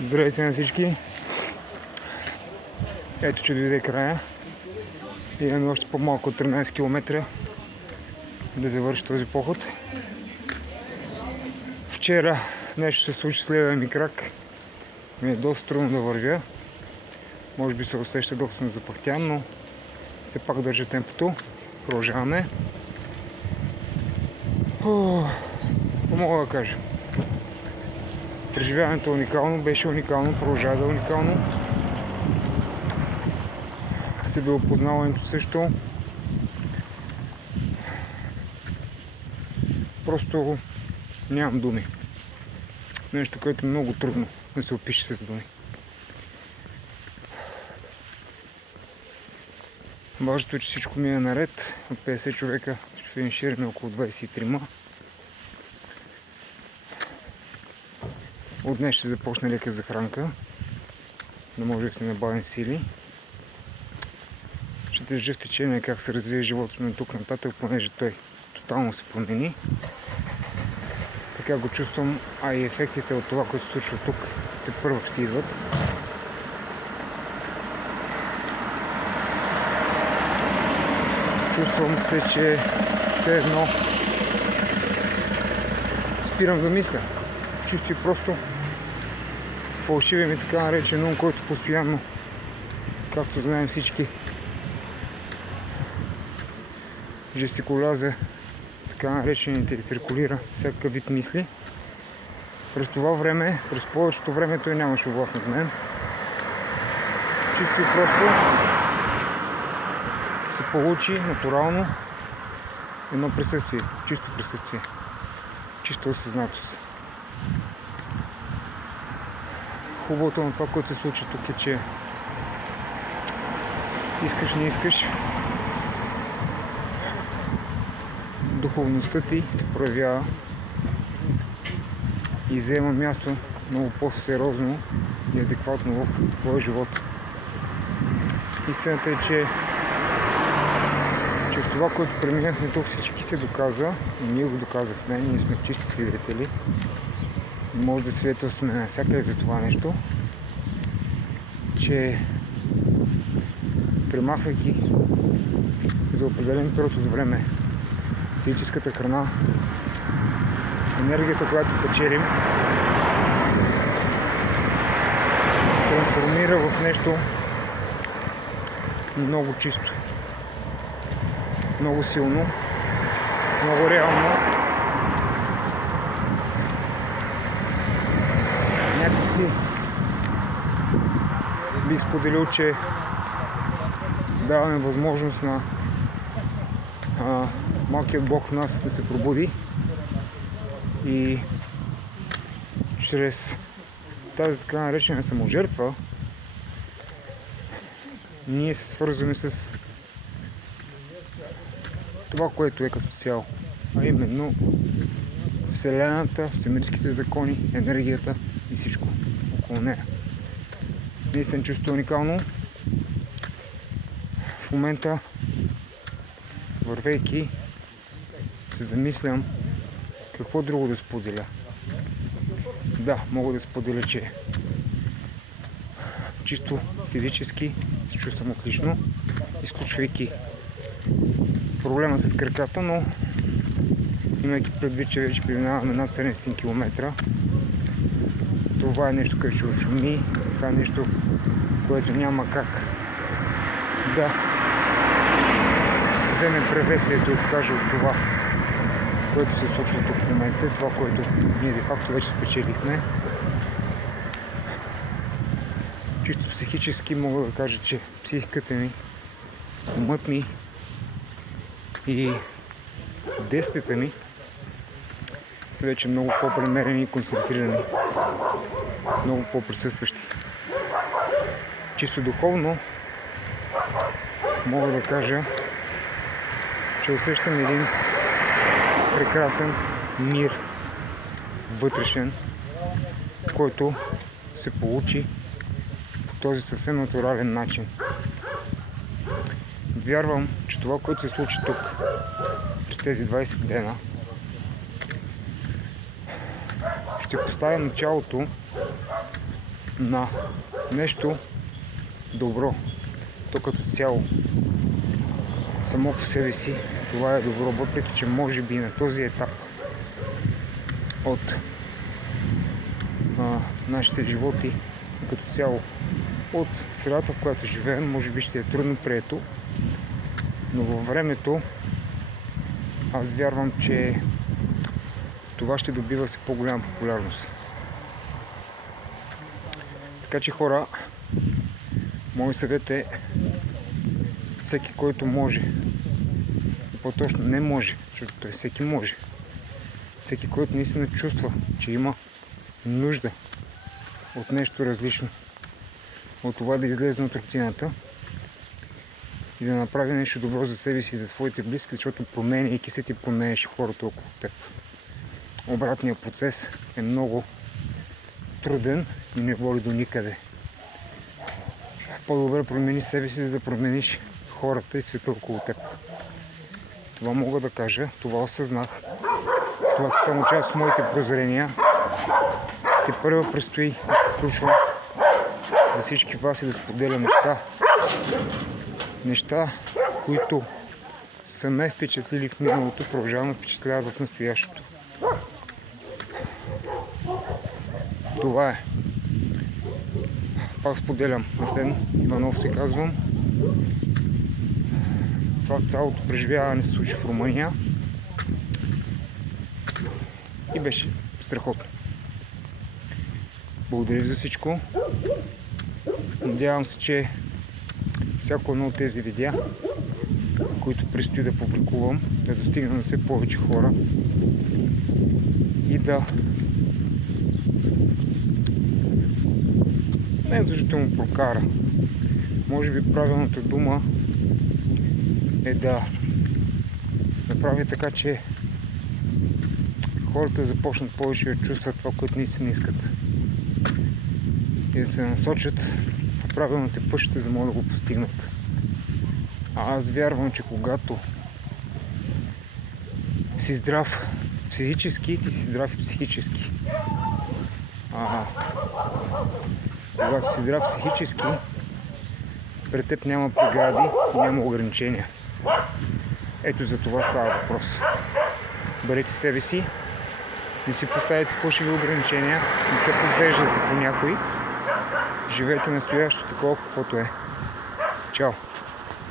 Здравейте на всички! Ето, че дойде края. Имаме още по-малко от 13 км да завърши този поход. Вчера нещо се случи с левия ми крак. Ми е доста трудно да вървя. Може би се усеща доста съм запъхтян, но все пак държа темпото. Продължаваме. Мога да кажа. Преживяването е уникално, беше уникално, продължава да е уникално. Себеопознаването също. Просто нямам думи. Нещо, което е много трудно да се опише с думи. Важното е, че всичко ми е наред. От 50 човека ще финишираме около 23. От днес ще започне лека захранка, да може да се набавим сили. Ще държа в течение как се развие живота ми тук нататък, понеже той тотално се промени. Така го чувствам, а и ефектите от това, което се случва тук, те първо ще идват. Чувствам се, че все едно спирам да мисля. Чисто и просто фалшивия ми така наречен ум, който постоянно, както знаем всички, жестикуляза, така наречените, и циркулира всякакъв вид мисли. През това време, през повечето време той нямаше власт над мен. Чисто и просто се получи натурално едно присъствие, чисто присъствие, чисто осъзнатост. Хубавото на това, което се случи тук е, че искаш, не искаш, духовността ти се проявява и взема място много по-сериозно и адекватно в твоя живот. Истината е, че с това, което преминахме тук, всички се доказа и ние го доказахме, ние сме чисти свидетели. Може да свидетелстваме навсякъде за това нещо, че премахвайки за определен период от време физическата храна, енергията, която печелим, се трансформира в нещо много чисто, много силно, много реално. Някакси бих споделил, че даваме възможност на малкият Бог в нас да се пробуди и чрез тази така наречена саможертва ние се свързваме с това, което е като цяло, а именно Вселената, всемирските закони, енергията и всичко около нея. Наистина чувство уникално. В момента, вървейки, се замислям какво друго да споделя. Да, мога да споделя, че чисто физически се чувствам отлично, изключвайки проблема с краката, но имайки предвид, че вече преминаваме над 700 км, това е нещо, което ще очуми, това е нещо, което няма как да вземе превесието и откаже от това, което се случва тук в момента, това, което ние де-факто вече спечелихме. Чисто психически мога да кажа, че психиката ми, умът ми и действията ми са вече много по-премерени и концентрирани, много по-присъстващи. Чисто духовно мога да кажа, че усещам един прекрасен мир вътрешен, който се получи по този съвсем натурален начин. Вярвам, че това, което се случи тук през тези 20 дена, ще поставя началото на нещо добро. То като цяло само по себе си това е добро, въпреки че може би на този етап от нашите животи като цяло, от средата, в която живеем, може би ще е трудно прието, но във времето аз вярвам, че това ще добива се по-голяма популярност. Така че хора, мой съвет е всеки, който може, по-точно не може, защото той всеки може, всеки, който наистина чувства, че има нужда от нещо различно, от това да излезе от рутината и да направи нещо добро за себе си и за своите близки, защото променяйки се ти променяш хората около теб. Обратният процес е много труден и не води до никъде. По-добре промени себе си, за да промениш хората и света около теб. Това мога да кажа, това осъзнах. Това са само част от моите прозрения. Те първо предстои да се включвам за всички вас и да споделя неща, които са ме впечатлили в миналото, продължавам да впечатляват в настоящето. Това е. Пак споделям. Наследно Иванов се казвам. Това цялото преживяване се случи в Румъния и беше страхотно. Благодаря за всичко. Надявам се, че всяко едно от тези видеа, които предстои да публикувам, да достигна на все повече хора и да не задължително прокара. Може би правилната дума е да направи така, че хората започнат повече да чувстват това, което наистина искат. И да се насочат по правилните пътища, за да могат да го постигнат. А аз вярвам, че когато си здрав физически, ти си здрав и психически. Когато си здрав психически, пред теб няма прегради и няма ограничения. Ето за това става въпрос. Бъдете себе си, не си поставяйте фалшиви ограничения, не се подвеждате по някой. Живейте настоящето такова, каквото е. Чао!